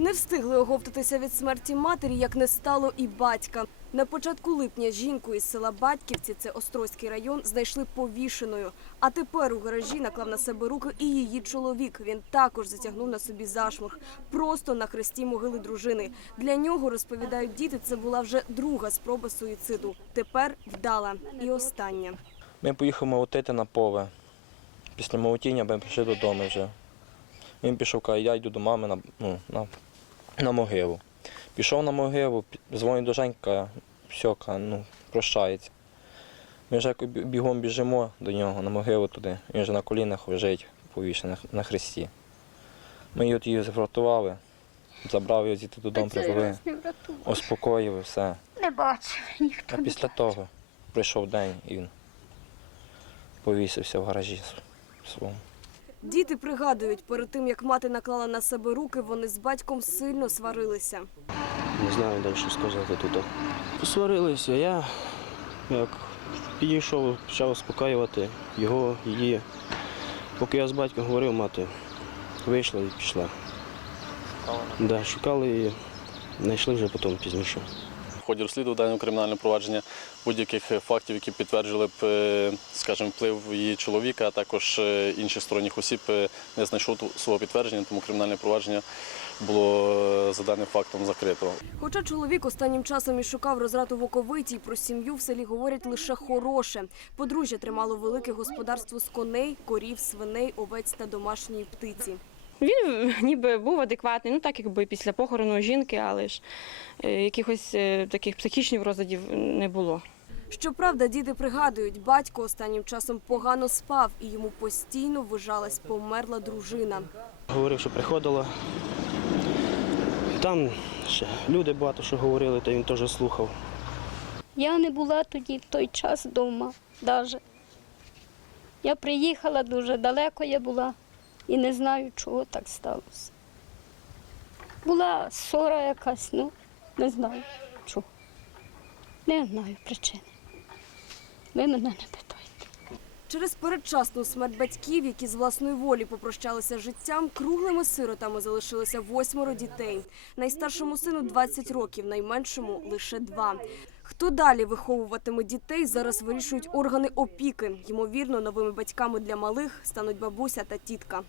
Не встигли оговтатися від смерті матері, як не стало і батька. На початку липня жінку із села Батьківці, це Острозький район, знайшли повішеною. А тепер у гаражі наклав на себе руки і її чоловік. Він також затягнув на собі зашморг, просто на хресті могили дружини. Для нього, розповідають діти, це була вже друга спроба суїциду. Тепер вдала і остання. Ми поїхали молотити на поле. Після молотіння ми прийшли додому вже. Він пішов, каже, я йду до мами на, ну, на, на могилу. Пішов на могилу, дзвонить до Женька, каже, ну, прощається. Ми вже бігом біжимо до нього на могилу туди. Він вже на колінах лежить повішений на, хресті. Ми його тоді звратували, забрав його звідти додому, привели, успокоїли все. Не бачив ніхто. А після того прийшов день і він повісився в гаражі своєму. Діти пригадують, перед тим як мати наклала на себе руки, вони з батьком сильно сварилися. Не знаю далі, що сказати тут. Посварилися, я як підійшов, почав успокаювати його, її. Поки я з батьком говорив, мати вийшла і пішла. Да, шукали її, знайшли вже потім пізніше. Ході розслідування даного кримінального провадження будь-яких фактів, які підтверджували б, е, скажімо, вплив її чоловіка, а також е, інших сторонніх осіб, е, не знайшов свого підтвердження, тому кримінальне провадження було за даним фактом закрито. Хоча чоловік останнім часом і шукав розраду в оковитій, про сім'ю в селі говорять лише хороше. Подружжя тримало велике господарство з коней, корів, свиней, овець та домашньої птиці. Він ніби був адекватний, ну так якби після похорону жінки, але ж е, якихось е, таких психічних розладів не було. Щоправда, діти пригадують, батько останнім часом погано спав і йому постійно ввижалась померла дружина. Говорив, що приходила. Там ще люди багато що говорили, то він теж слухав. Я не була тоді в той час вдома навіть. Я приїхала дуже далеко я була і не знаю, чого так сталося. Була ссора якась, ну не знаю чого. Не знаю причини. Ви мене не питайте. Через передчасну смерть батьків, які з власної волі попрощалися з життям, круглими сиротами залишилося восьмеро дітей. Найстаршому сину 20 років, найменшому лише два. Хто далі виховуватиме дітей, зараз вирішують органи опіки. Ймовірно, новими батьками для малих стануть бабуся та тітка.